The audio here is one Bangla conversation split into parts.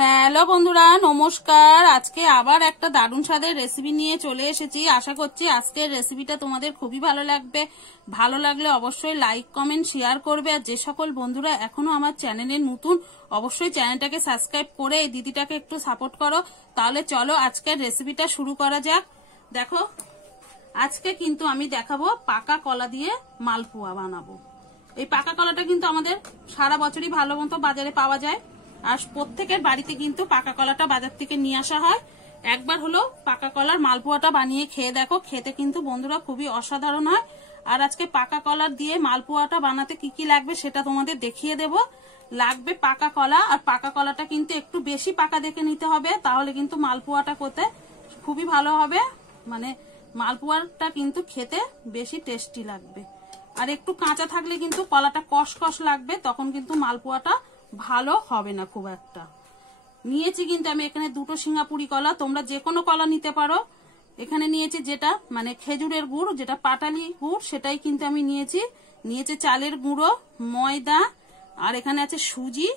হ্যালো বন্ধুরা, নমস্কার। আজকে আবার একটা দারুণ স্বাদের রেসিপি নিয়ে চলে এসেছি। আশা করছি আজকের রেসিপিটা তোমাদের খুবই ভালো লাগবে। ভালো লাগলে অবশ্যই লাইক কমেন্ট শেয়ার করবে। আর যে সকল বন্ধুরা এখনো আমার চ্যানেলে নতুন, অবশ্যই চ্যানেলটাকে সাবস্ক্রাইব করে এই দিদিটাকে একটু সাপোর্ট করো। তাহলে চলো আজকের রেসিপিটা শুরু করা যাক। দেখো, আজকে কিন্তু আমি দেখাবো পাকা কলা দিয়ে মালপোয়া বানাবো। এই পাকা কলাটা কিন্তু আমাদের সারা বছরই ভালো মতো বাজারে পাওয়া যায়। আর প্রত্যেকের বাড়িতে কিন্তু পাকা কলাটা বাজার থেকে নিয়ে আসা হয়। একবার হলো পাকা কলার মালপোয়াটা বানিয়ে খেয়ে দেখো, খেতে কিন্তু বন্ধুরা খুবই অসাধারণ হয়। আর আজকে পাকা কলার দিয়ে মালপোয়াটা বানাতে কি কি লাগবে সেটা তোমাদের দেখিয়ে দেব। লাগবে পাকা কলা, আর পাকা কলাটা কিন্তু একটু বেশি পাকা দেখে নিতে হবে, তাহলে কিন্তু মালপোয়াটা করতে খুবই ভালো হবে। মানে মালপোয়াটা কিন্তু খেতে বেশি টেস্টি লাগবে। আর একটু কাঁচা থাকলে কিন্তু কলাটা কষকষ লাগবে, তখন কিন্তু মালপোয়াটা ভালো হবে না খুব একটা। নিয়েছি কিন্তু আমি এখানে দুটো সিঙ্গাপুরি কলা, তোমরা যে কোনো কলা নিতে পারো। এখানে নিয়েছি যেটা মানে খেজুরের গুড়, যেটা পাটালি গুড়, সেটাই কিন্তু আমি নিয়েছি চালের গুঁড়ো, ময়দা, আর এখানে আছে সুজি।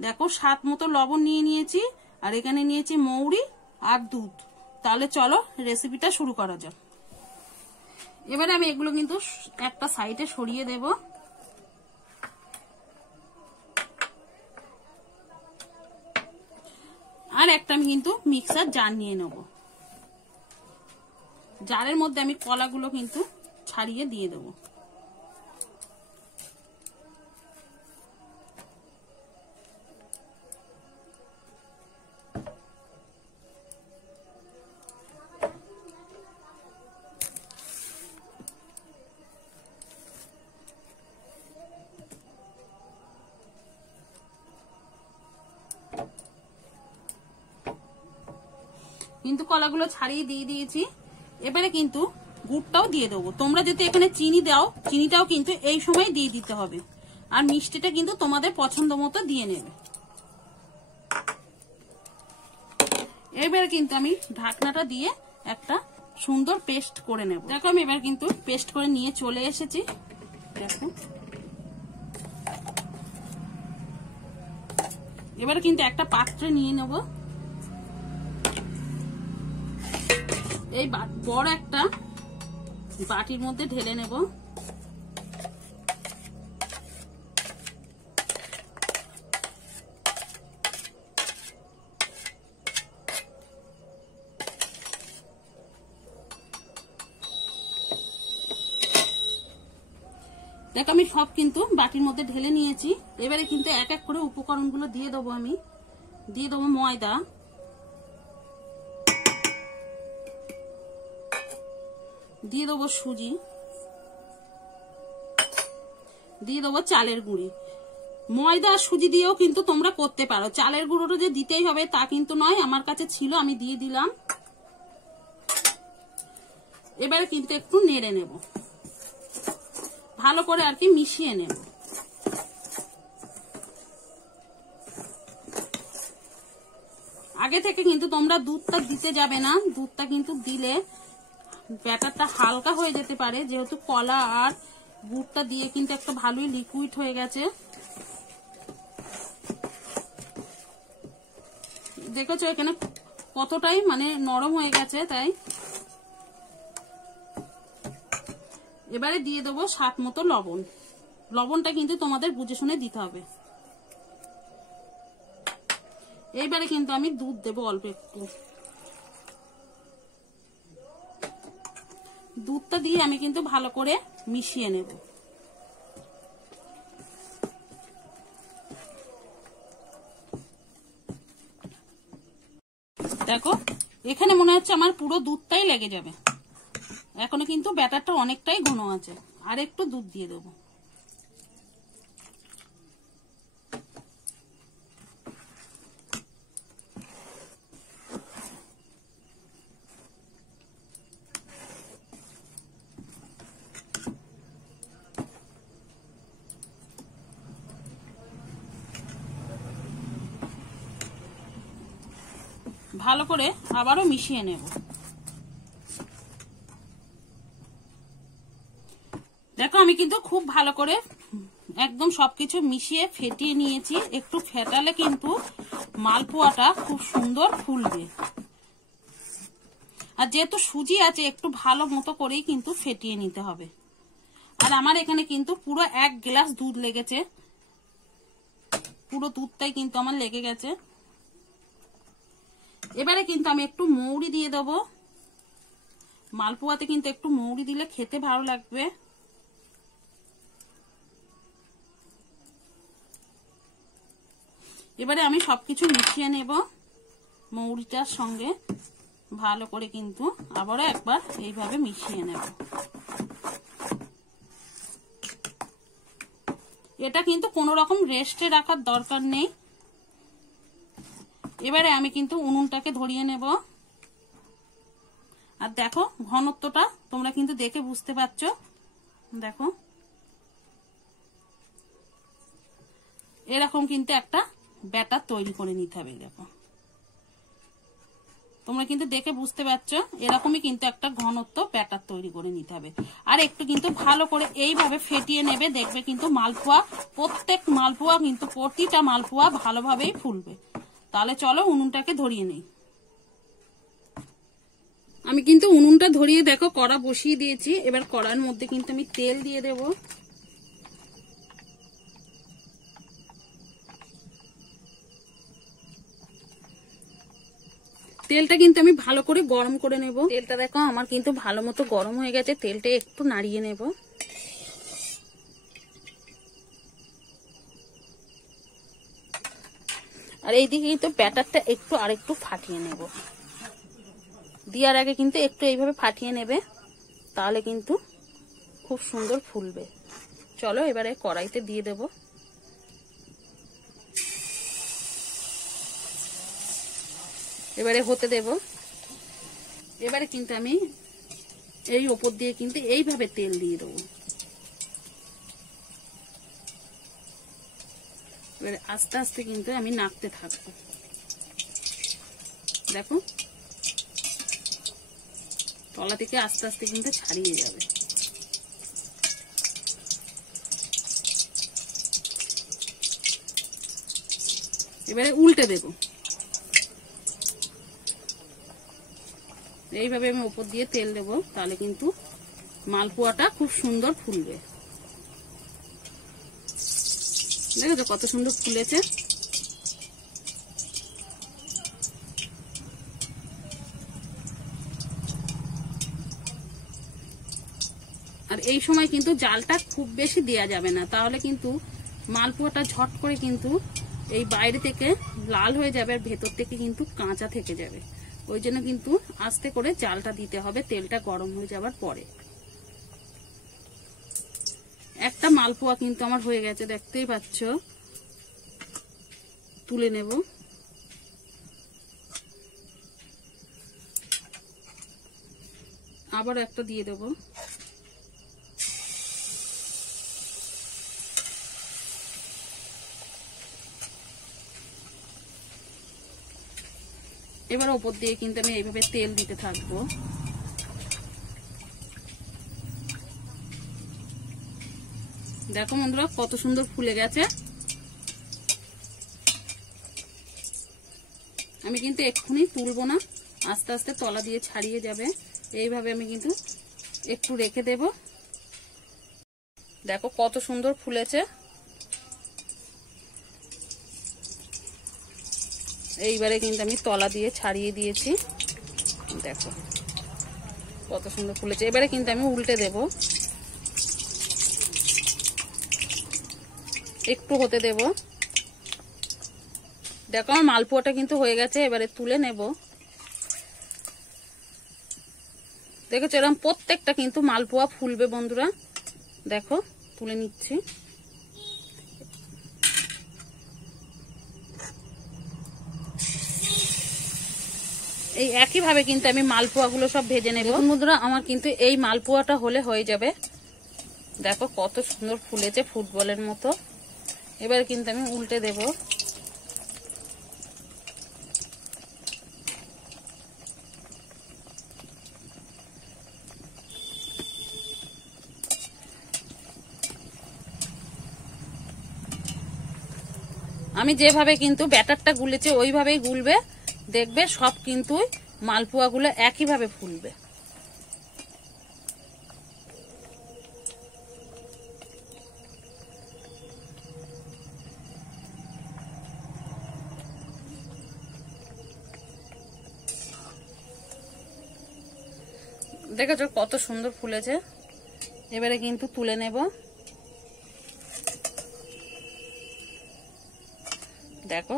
দেখো, স্বাদ মতো লবণ নিয়েছি, আর এখানে নিয়েছি মৌরি আর দুধ। তাহলে চলো রেসিপিটা শুরু করা যাক। এবারে আমি এগুলো কিন্তু একটা সাইডে সরিয়ে দেব। আর একটা আমি কিন্তু মিক্সার জার নিয়ে নেব। জারের মধ্যে আমি কলাগুলো কিন্তু ছাড়িয়ে দিয়ে দেব। কিন্তু কলাগুলো ছাড়িয়ে দিয়ে দিয়েছি। এবারে কিন্তু গুড়টাও দিয়ে দেবো। তোমরা যদি এখানে চিনি দাও, চিনিটাও কিন্তু এই সময় দিয়ে দিতে হবে। আর মিষ্টিটা কিন্তু তোমাদের পছন্দ মতো দিয়ে নেবে। এবারে কিন্তু আমি ঢাকনাটা দিয়ে একটা সুন্দর পেস্ট করে নেব। দেখো, আমি এবার কিন্তু পেস্ট করে নিয়ে চলে এসেছি। দেখো, এবারে কিন্তু একটা পাত্রে নিয়ে নেব। এই বড় একটা বাটির মধ্যে ঢেলে নেব। দেখো, আমি সব কিন্তু বাটির মধ্যে ঢেলে নিয়েছি। এবারে কিন্তু এক এক করে উপকরণগুলো দিয়ে দেবো। আমি দিয়ে দেবো ময়দা, দিয়ে দেবো সুজি, দিয়ে দেবো চালের গুঁড়ি। ময়দা আর সুজি দিয়েও কিন্তু তোমরা করতে পারো, চালের গুঁড়োটা যে দিতেই হবে তা কিন্তু নয়। আমার কাছে ছিল, আমি দিয়ে দিলাম। এবারে কিন্তু একটু নেড়ে নেব, ভালো করে আর কি মিশিয়ে নেব। আগে থেকে কিন্তু তোমরা দুধটা দিতে যাবে না। দুধটা কিন্তু দিলে ব্যাটারটা হালকা হয়ে যেতে পারে, যেহেতু কলা আর গুড়টা দিয়ে কিন্তু একটা ভালোই লিকুইড হয়ে গেছে। দেখেছো এখানে কতটাই মানে নরম হয়ে গেছে। তাই এবারে দিয়ে দেবো স্বাদ মতো লবণ। লবণটা কিন্তু তোমাদের বুঝে শুনে দিতে হবে। এইবারে কিন্তু আমি দুধ দেবো অল্প একটু। দুধটা দিয়ে আমি কিন্তু ভালো করে মিশিয়ে নেব। দেখো, এখানে মনে হচ্ছে আমার পুরো দুধটাই লেগে যাবে। এখনো কিন্তু ব্যাটারটা অনেকটাই ঘন আছে, আর একটু দুধ দিয়ে দেবো। ভালো করে আবারও মিশিয়ে নেব। দেখো, আমি কিন্তু খুব ভালো করে একদম সবকিছু মিশিয়ে ফেটিয়ে নিয়েছি। একটু ফেটালে কিন্তু মালপোয়াটা খুব সুন্দর ফুলবে। আর যেহেতু সুজি আছে একটু ভালো মতো করেই কিন্তু ফেটিয়ে নিতে হবে। আর আমার এখানে কিন্তু পুরো 1 গ্লাস দুধ লেগেছে, পুরো দুধটাই কিন্তু আমার লেগে গেছে। এবারে কিন্তু আমি একটু মৌরি দিয়ে দেবো। মালপোয়াতে কিন্তু একটু মৌরি দিলে খেতে ভালো লাগবে। এবারে আমি সবকিছু মিশিয়ে নেব মৌরিটার সঙ্গে ভালো করে, কিন্তু আবারও একবার এইভাবে মিশিয়ে নেব। এটা কিন্তু কোনো রকম রেস্টে রাখার দরকার নেই। এবারে আমি কিন্তু উনুনটাকে ধরিয়ে নেব। আর দেখো ঘনত্বটা তোমরা কিন্তু দেখে বুঝতে পারছো। দেখো এরকম কিন্তু একটা ব্যাটার তৈরি করে নিতে হবে। দেখো তোমরা কিন্তু দেখে বুঝতে পারছো, এরকমই কিন্তু একটা ঘনত্ব ব্যাটার তৈরি করে নিতে হবে। আর একটু কিন্তু ভালো করে এইভাবে ফেটিয়ে নেবে, দেখবে কিন্তু মালপোয়া, প্রত্যেক মালপোয়া কিন্তু প্রতিটা মালপোয়া ভালোভাবেই ফুলবে। তাহলে চলো উনুনটাকে ধরিয়ে নেই। আমি কিন্তু উনুনটা ধরিয়ে দেখো কড়া বসিয়ে দিয়েছি। এবার কড়ার মধ্যে কিন্তু আমি তেল দিয়ে দেব। তেলটা কিন্তু আমি ভালো করে গরম করে নেব। তেলটা দেখো আমার কিন্তু ভালো মতো গরম হয়ে গেছে। তেলটা একটু নাড়িয়ে নেব। আর এইদিকে কিন্তু ব্যাটারটা একটু আরেকটু ফাটিয়ে নেব। দেওয়ার আগে কিন্তু একটু এইভাবে ফাটিয়ে নেবে, তাহলে কিন্তু খুব সুন্দর ফুলবে। চলো এবারে কড়াইতে দিয়ে দেব। এবারে হতে দেব। এবারে কিন্তু আমি এই ওপর দিয়ে কিন্তু এইভাবে তেল দিয়ে দেবো। এবারে আস্তে আস্তে কিন্তু আমি নাড়তে থাকবো। দেখো তলা থেকে আস্তে আস্তে কিন্তু ছাড়িয়ে যাবে। এবারে উল্টে দেব। এইভাবে আমি উপর দিয়ে তেল দেব, তাহলে কিন্তু মালপোয়াটা খুব সুন্দর ফুলবে। দেখেছো কত সুন্দর ফুলেছে। আর এই সময় কিন্তু জালটা খুব বেশি দেয়া যাবে না, তাহলে কিন্তু মালপোয়াটা ঝট করে কিন্তু এই বাইরে থেকে লাল হয়ে যাবে আর ভেতর থেকে কিন্তু কাঁচা থেকে যাবে। ওই জন্য কিন্তু আস্তে করে জালটা দিতে হবে তেলটা গরম হয়ে যাবার পরে। একটা মালপোয়া কিন্তু আমার হয়ে গেছে, দেখতেই পাচ্ছ। তুলে নেব। আবার একটা দিয়ে দেব। এবার ওপর দিয়ে কিন্তু আমি এইভাবে তেল দিতে থাকবো। দেখো বন্ধুরা কত সুন্দর ফুলে গেছে। আমি কিন্তু এক্ষুনি তুলবো না, আস্তে আস্তে তলা দিয়ে ছাড়িয়ে যাবে। এইভাবে আমি কিন্তু একটু রেখে দেব। দেখো কত সুন্দর ফুলেছে। এইবারে কিন্তু আমি তলা দিয়ে ছাড়িয়ে দিয়েছি। দেখো কত সুন্দর ফুলেছে। এবারে কিন্তু আমি উল্টে দেব, একটু হতে দেব। দেখো আমার মালপোয়াটা কিন্তু হয়ে গেছে। এবারে তুলে নেব। দেখেছো এরকম প্রত্যেকটা কিন্তু মালপোয়া ফুলবে বন্ধুরা। দেখো তুলে নিচ্ছি। এই একই ভাবে কিন্তু আমি মালপোয়াগুলো সব ভেজে নেব। বন্ধুরা আমার কিন্তু এই মালপোয়াটা হলে হয়ে যাবে। দেখো কত সুন্দর ফুলেছে ফুটবলের মতো। এবার কিন্তু আমি উল্টে দেব। আমি যেভাবে কিন্তু ব্যাটারটা গুলেছি ওইভাবেই গুলবে, দেখবে সব কিন্তু মালপোয়াগুলো একইভাবে ফুলবে। দেখেছো কত সুন্দর ফুলেছে। এবারে কিন্তু তুলে নেব। দেখো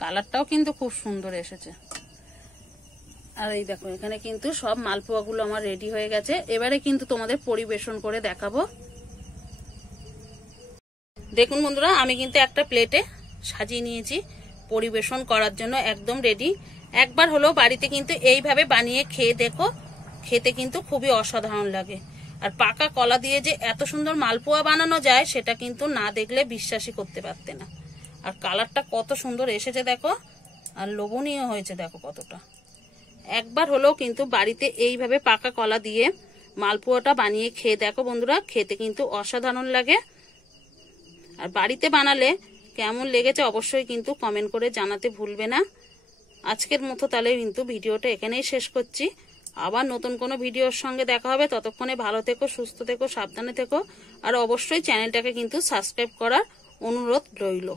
কালারটাও কিন্তু খুব সুন্দর এসেছে। আর এই দেখো এখানে কিন্তু সব মালপোয়াগুলো আমার রেডি হয়ে গেছে। এবারে কিন্তু তোমাদের পরিবেশন করে দেখাবো। দেখুন বন্ধুরা, আমি কিন্তু একটা প্লেটে সাজিয়ে নিয়েছি পরিবেশন করার জন্য, একদম রেডি। একবার হলেও বাড়িতে কিন্তু এইভাবে বানিয়ে খেয়ে দেখো, খেতে কিন্তু খুবই অসাধারণ লাগে। আর পাকা কলা দিয়ে যে এত সুন্দর মালপোয়া বানানো যায় সেটা কিন্তু না দেখলে বিশ্বাসই করতে পারতে না। আর কালারটা কত সুন্দর এসেছে দেখো, আর লোভনীয় হয়েছে দেখো কতটা। একবার হলেও কিন্তু বাড়িতে এইভাবে পাকা কলা দিয়ে মালপোয়াটা বানিয়ে খেয়ে দেখো বন্ধুরা, খেতে কিন্তু অসাধারণ লাগে। আর বাড়িতে বানালে কেমন লেগেছে অবশ্যই কিন্তু কমেন্ট করে জানাতে ভুলবে না। আজকের মতো তাহলে কিন্তু ভিডিওটা এখানেই শেষ করছি। আবার নতুন কোনো ভিডিওর সঙ্গে দেখা হবে। ততক্ষণে ভালো থেকো, সুস্থ থেকো, সাবধানে থেকো। আর অবশ্যই চ্যানেলটাকে কিন্তু সাবস্ক্রাইব করার অনুরোধ রইল।